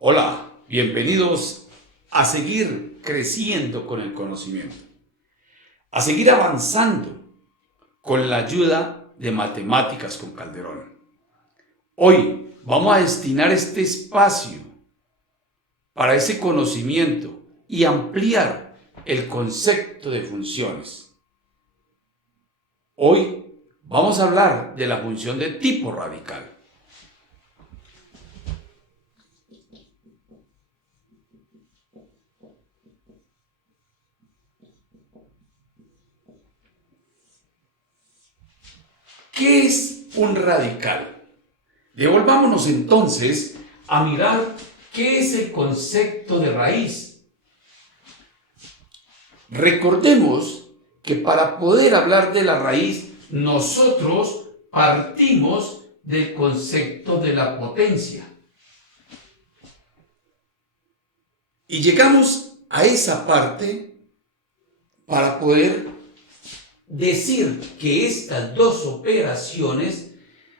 Hola, bienvenidos a seguir creciendo con el conocimiento, a seguir avanzando con la ayuda de Matemáticas con Calderón. Hoy vamos a destinar este espacio para ese conocimiento y ampliar el concepto de funciones. Hoy vamos a hablar de la función de tipo radical. ¿Qué es un radical? Devolvámonos entonces a mirar qué es el concepto de raíz. Recordemos que para poder hablar de la raíz, nosotros partimos del concepto de la potencia. Y llegamos a esa parte para poder decir que estas dos operaciones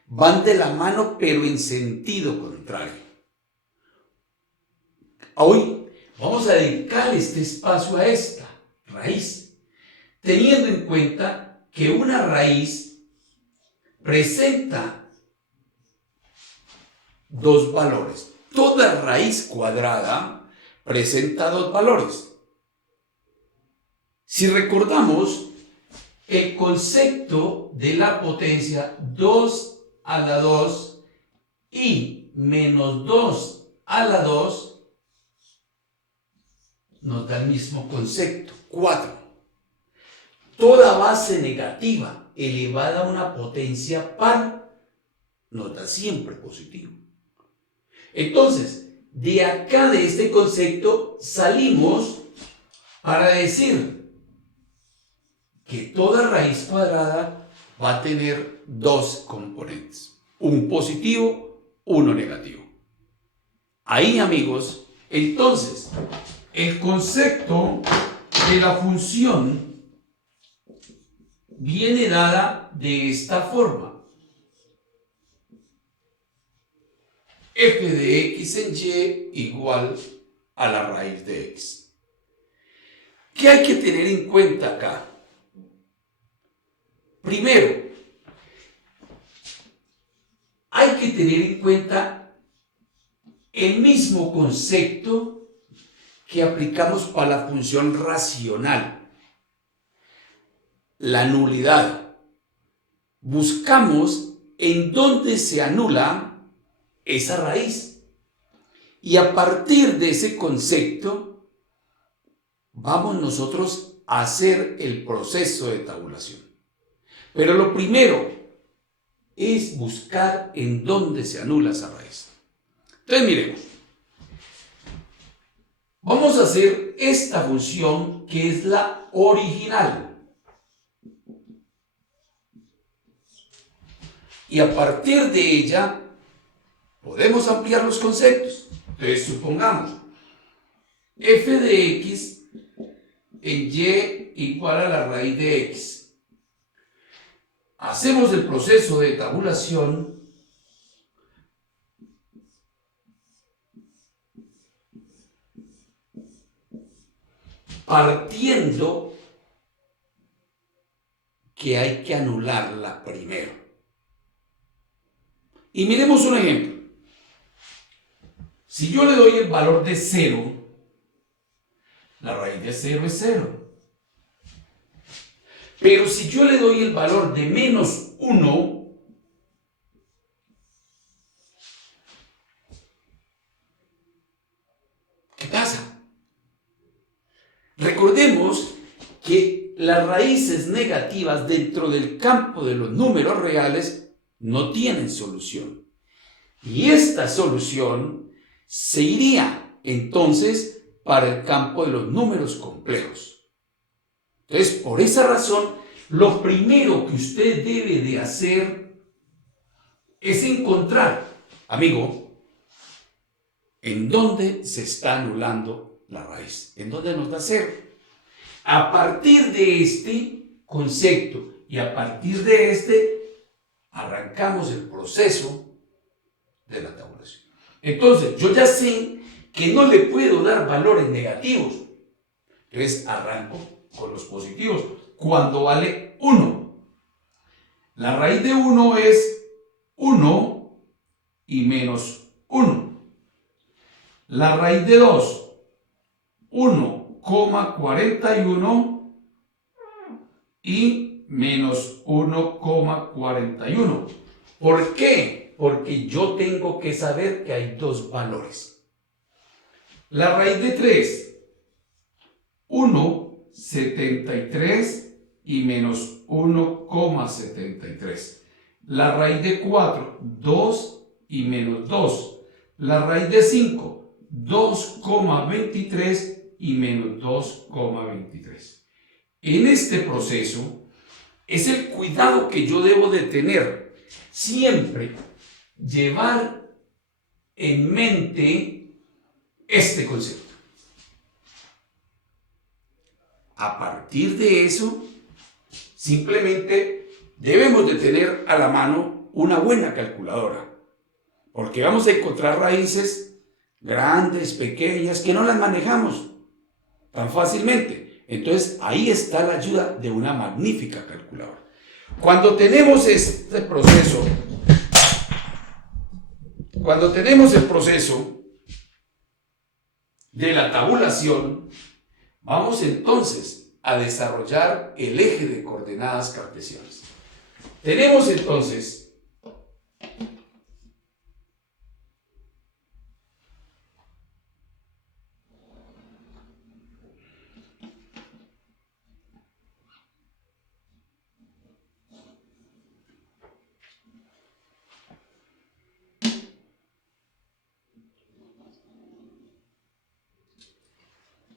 van de la mano pero en sentido contrario. Hoy vamos a dedicar este espacio a esta raíz, teniendo en cuenta que una raíz presenta dos valores. Toda raíz cuadrada presenta dos valores. Si recordamos, el concepto de la potencia 2 a la 2 y menos 2 a la 2 nos da el mismo concepto, 4. Toda base negativa elevada a una potencia par nos da siempre positivo. Entonces, de acá de este concepto salimos para decir que toda raíz cuadrada va a tener dos componentes, un positivo, uno negativo. Ahí, amigos, entonces, el concepto de la función viene dada de esta forma. F de x en y igual a la raíz de x. ¿Qué hay que tener en cuenta acá? Primero, hay que tener en cuenta el mismo concepto que aplicamos para la función racional, la nulidad. Buscamos en dónde se anula esa raíz y a partir de ese concepto vamos nosotros a hacer el proceso de tabulación. Pero lo primero es buscar en dónde se anula esa raíz. Entonces miremos. Vamos a hacer esta función que es la original. Y a partir de ella podemos ampliar los conceptos. Entonces supongamos f de x en y igual a la raíz de x. Hacemos el proceso de tabulación partiendo que hay que anularla primero. Y miremos un ejemplo. Si yo le doy el valor de 0, la raíz de 0 es 0. Pero si yo le doy el valor de menos 1, ¿qué pasa? Recordemos que las raíces negativas dentro del campo de los números reales no tienen solución. Y esta solución se iría entonces para el campo de los números complejos. Entonces, por esa razón, lo primero que usted debe de hacer es encontrar, amigo, en dónde se está anulando la raíz, en dónde nos da 0. A partir de este concepto y a partir de este, arrancamos el proceso de la tabulación. Entonces, yo ya sé que no le puedo dar valores negativos. Entonces arranco con los positivos. Cuando vale 1. La raíz de 1 es 1 y menos 1. La raíz de 2, 1,41 y menos 1,41. ¿Por qué? Porque yo tengo que saber que hay dos valores. La raíz de 3, 1,73 y menos 1,73. La raíz de 4, 2 y menos 2. La raíz de 5, 2,23 y menos 2,23. En este proceso es el cuidado que yo debo de tener. Siempre llevar en mente este concepto. A partir de eso, simplemente debemos de tener a la mano una buena calculadora, porque vamos a encontrar raíces grandes, pequeñas, que no las manejamos tan fácilmente. Entonces, ahí está la ayuda de una magnífica calculadora. Cuando tenemos este proceso, de la tabulación, vamos entonces a desarrollar el eje de coordenadas cartesianas. Tenemos entonces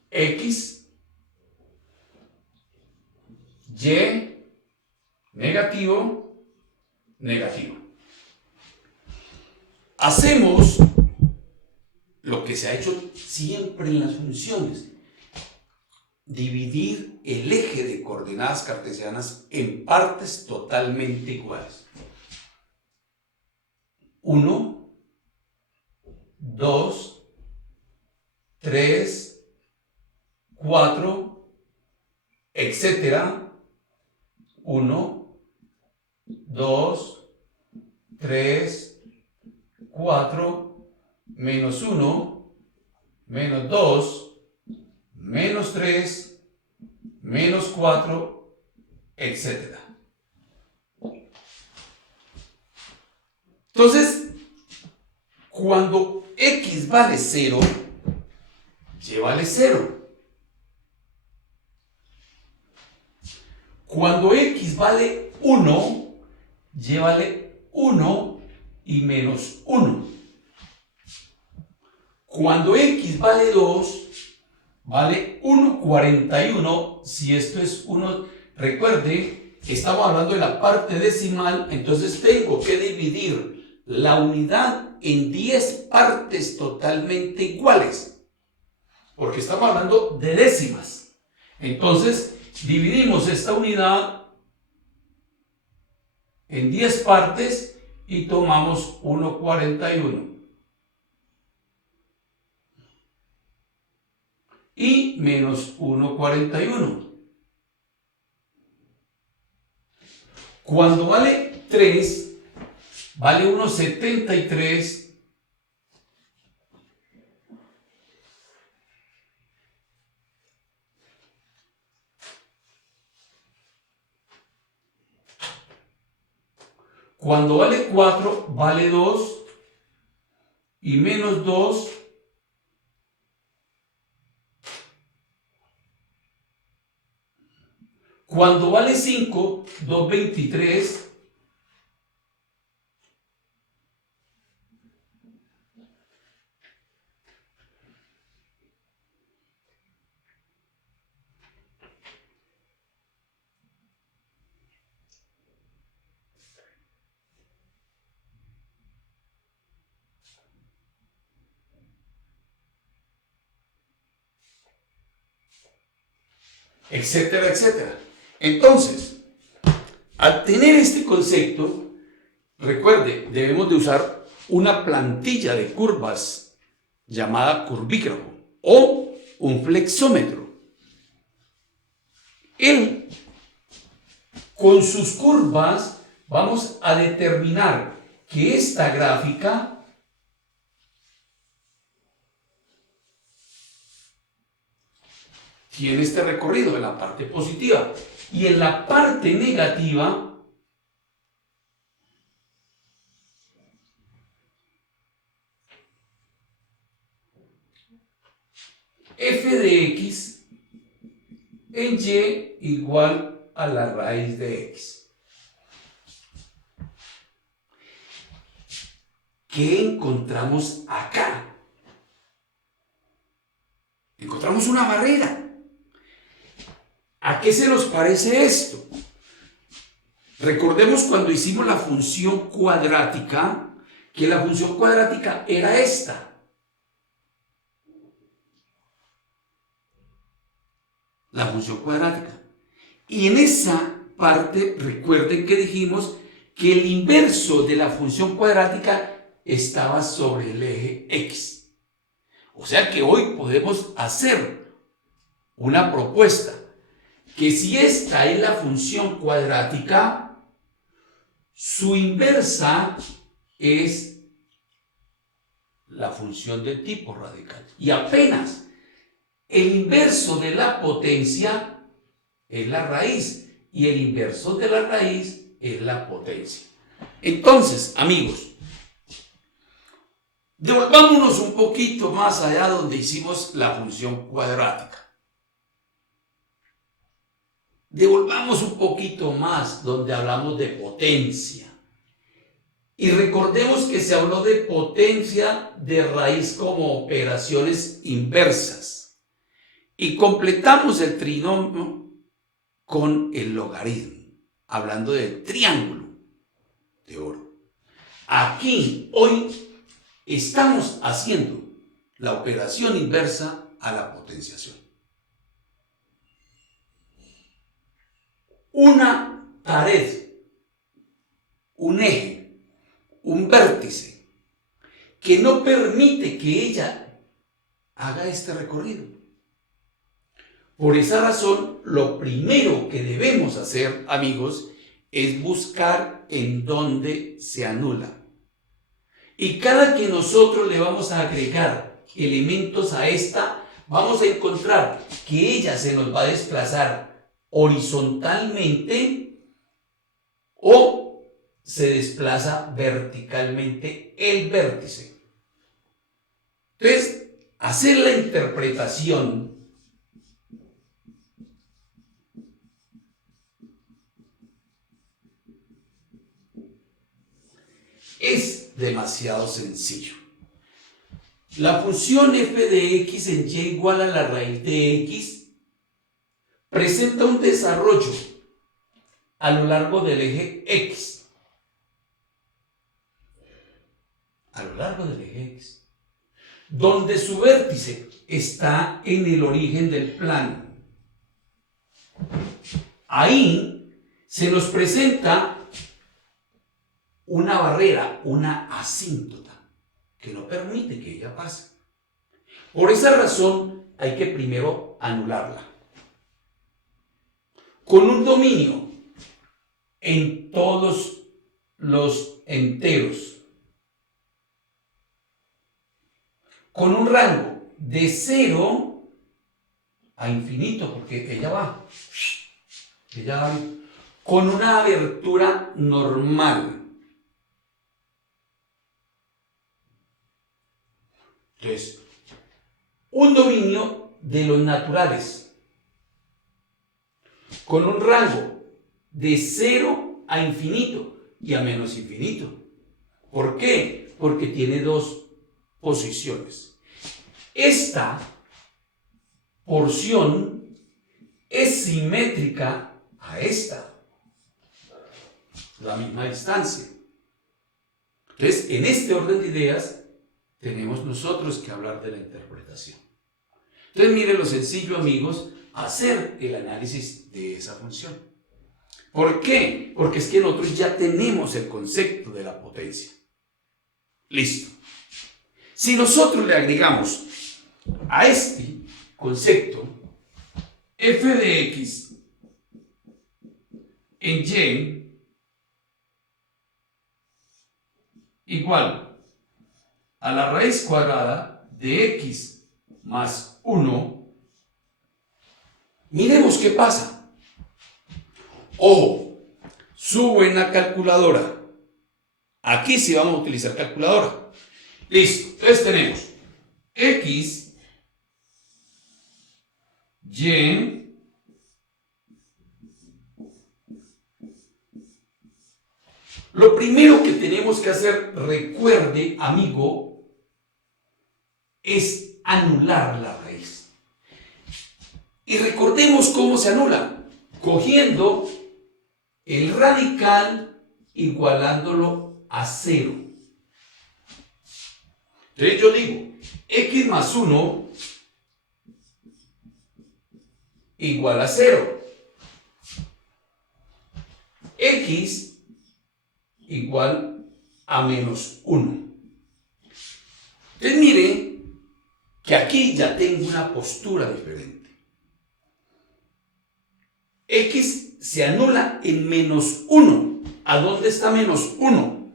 X, Y, negativo, negativo. Hacemos lo que se ha hecho siempre en las funciones: dividir el eje de coordenadas cartesianas en partes totalmente iguales. 1, 2, 3, 4, etcétera. 1, 2, 3, 4, menos 1, menos 2, menos 3, menos 4, etcétera. Entonces, cuando X vale 0, Y vale 0. Cuando X vale 1, Y vale 1 y menos 1. Cuando X vale 2, vale 1,41. Si esto es 1, recuerde, estamos hablando de la parte decimal, entonces tengo que dividir la unidad en 10 partes totalmente iguales, porque estamos hablando de décimas. Entonces, dividimos esta unidad en 10 partes y tomamos 1,41 y menos 1,41. Cuando vale 3, vale 1,73 Cuando vale 4, vale 2 y menos 2. Cuando vale 5, 2,23. Etcétera, etcétera. Entonces, al tener este concepto, recuerde, debemos de usar una plantilla de curvas llamada curvígrafo o un flexómetro. Él, con sus curvas, vamos a determinar que esta gráfica tiene este recorrido en la parte positiva y en la parte negativa f de x en y igual a la raíz de x. ¿Qué encontramos acá? Encontramos una barrera. ¿A qué se nos parece esto? Recordemos cuando hicimos la función cuadrática, que la función cuadrática era esta. La función cuadrática. Y en esa parte, recuerden que dijimos que el inverso de la función cuadrática estaba sobre el eje X. O sea que hoy podemos hacer una propuesta, que si esta es la función cuadrática, su inversa es la función de tipo radical. Y apenas el inverso de la potencia es la raíz y el inverso de la raíz es la potencia. Entonces, amigos, devolvámonos un poquito más allá donde hicimos la función cuadrática. Devolvamos un poquito más donde hablamos de potencia. Y recordemos que se habló de potencia de raíz como operaciones inversas. Y completamos el trinomio con el logaritmo, hablando del triángulo de oro. Aquí, hoy, estamos haciendo la operación inversa a la potenciación. Una pared, un eje, un vértice, que no permite que ella haga este recorrido. Por esa razón, lo primero que debemos hacer, amigos, es buscar en dónde se anula. Y cada que nosotros le vamos a agregar elementos a esta, vamos a encontrar que ella se nos va a desplazar horizontalmente o se desplaza verticalmente el vértice. Entonces, hacer la interpretación es demasiado sencillo. La función f de x en y igual a la raíz de x presenta un desarrollo a lo largo del eje x. A lo largo del eje x. Donde su vértice está en el origen del plano. Ahí se nos presenta una barrera, una asíntota, que no permite que ella pase. Por esa razón hay que primero anularla. Con un dominio en todos los enteros, con un rango de 0 a infinito, porque ella va con una abertura normal. Entonces, un dominio de los naturales con un rango de 0 a infinito y a menos infinito. ¿Por qué? Porque tiene dos posiciones. Esta porción es simétrica a esta, la misma distancia. Entonces, en este orden de ideas, tenemos nosotros que hablar de la interpretación. Entonces, miren lo sencillo, amigos, hacer el análisis de esa función. ¿Por qué? Porque es que nosotros ya tenemos el concepto de la potencia. Listo. Si nosotros le agregamos a este concepto f de x en y igual a la raíz cuadrada de x más 1, miremos qué pasa. Ojo, subo en la calculadora. Aquí sí vamos a utilizar calculadora. Listo, entonces tenemos x, y, lo primero que tenemos que hacer, recuerde, amigo, es anular la raíz. Y recordemos cómo se anula, cogiendo el radical, igualándolo a 0. Entonces yo digo, x más 1 igual a 0. X igual a menos 1. Entonces mire que aquí ya tengo una postura diferente. X se anula en menos 1. ¿A dónde está menos 1?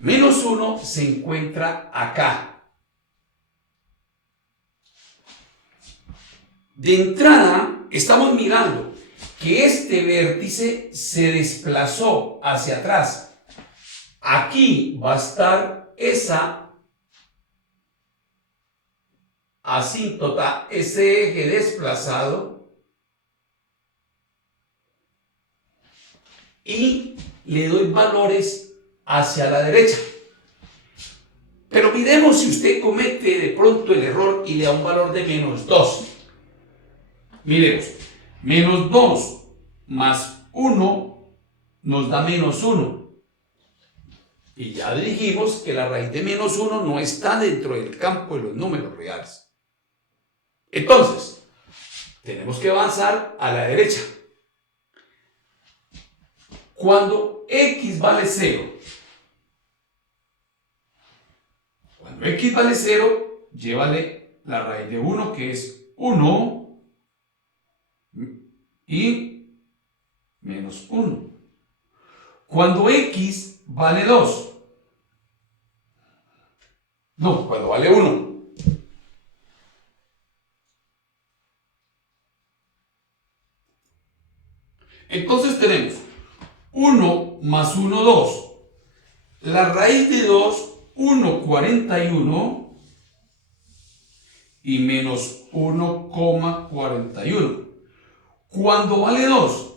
Menos 1 se encuentra acá. De entrada estamos mirando que este vértice se desplazó hacia atrás. Aquí va a estar esa asíntota, ese eje desplazado, y le doy valores hacia la derecha. Pero miremos si usted comete de pronto el error y le da un valor de menos 2. Miremos, menos 2 más 1 nos da menos 1. Y ya dijimos que la raíz de menos 1 no está dentro del campo de los números reales. Entonces, tenemos que avanzar a la derecha. Cuando x vale 0, llévale la raíz de 1, que es 1, y menos 1. Cuando x vale 2, no, cuando vale 1, entonces tenemos 1 más 1, 2. La raíz de 2, 1,41 y menos 1,41. Cuando vale 2,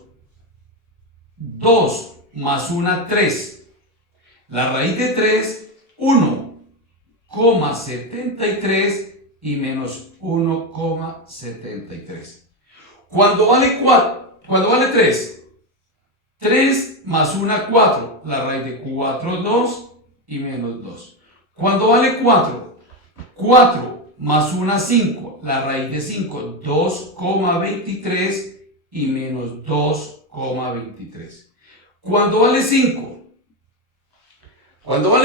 2 más 1, 3. La raíz de 3, 1,73 y menos 1,73. Cuando vale 3, 3 más 1, 4. La raíz de 4, 2 y menos 2. Cuando vale 4, 4 más 1, 5. La raíz de 5, 2,23 y menos 2,23. Cuando vale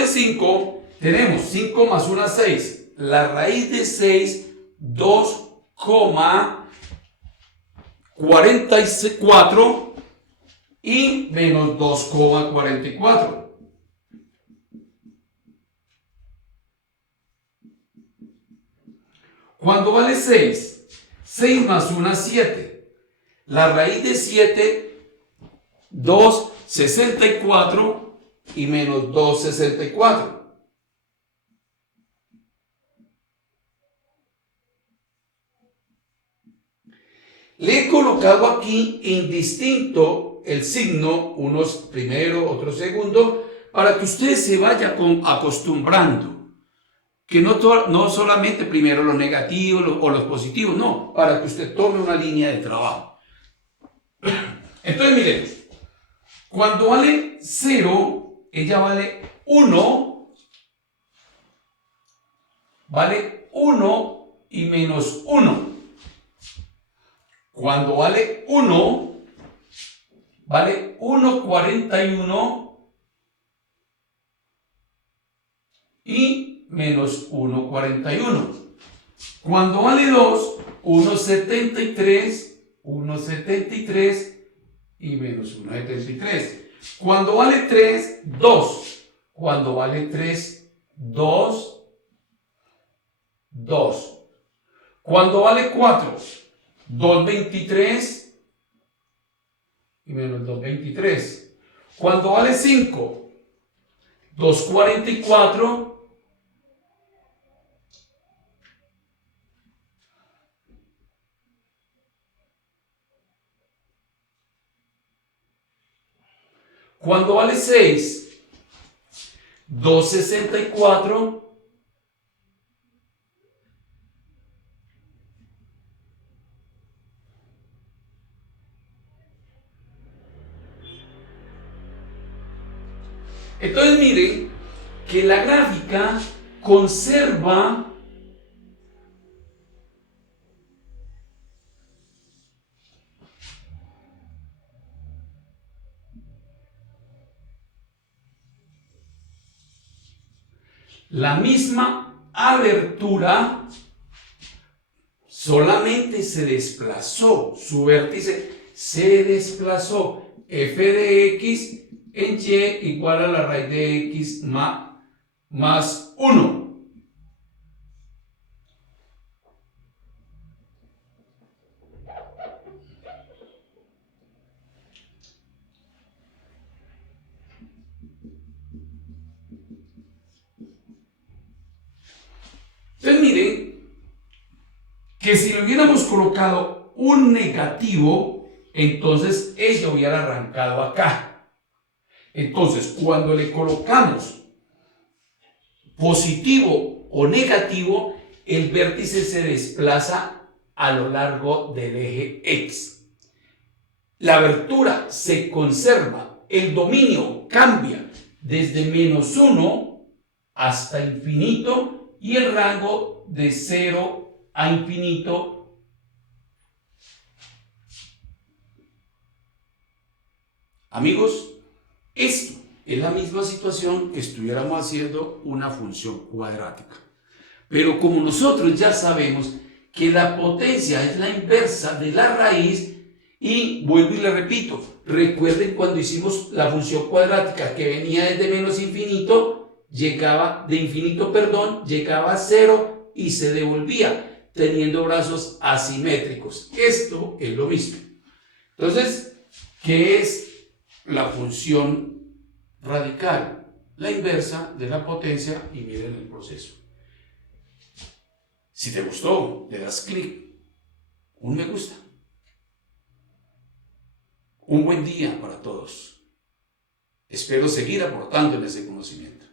5, tenemos 5 más 1, 6. La raíz de 6, 2,44 y menos 2,44. Cuando vale 6, 6 más 1, 7. La raíz de 7, 2,64 y menos 2,64. Le he colocado aquí indistinto el signo, unos primero, otros segundo, para que usted se vaya acostumbrando. Que no solamente primero los negativos o los positivos, no, para que usted tome una línea de trabajo. Entonces, miren, cuando vale 0, ella vale 1, y menos 1. Cuando vale 1, vale 1,41 y menos 1,41. Cuando vale 2, 1,73, 1,73 y menos 1,73. Cuando vale 3, 2. Cuando vale 3, 2, 2. Cuando vale 4, 2,23 y menos 2,23. Cuando vale 5, 2,44 cuando vale 6, 2,64 Entonces miren que la gráfica conserva la misma abertura, solamente se desplazó, su vértice se desplazó. F de x en y igual a la raíz de x más 1. Entonces miren que si le hubiéramos colocado un negativo, entonces ella hubiera arrancado acá. Entonces cuando le colocamos positivo o negativo, el vértice se desplaza a lo largo del eje X. La abertura se conserva, el dominio cambia desde menos 1 hasta infinito y el rango de 0 a infinito. Amigos, esto es la misma situación que estuviéramos haciendo una función cuadrática. Pero como nosotros ya sabemos que la potencia es la inversa de la raíz, y vuelvo y le repito, recuerden cuando hicimos la función cuadrática que venía desde menos infinito, llegaba a 0 y se devolvía teniendo brazos asimétricos. Esto es lo mismo. Entonces, ¿qué es la función radical? La inversa de la potencia, y miren el proceso. Si te gustó, le das clic, un me gusta. Un buen día para todos. Espero seguir aportando en ese conocimiento.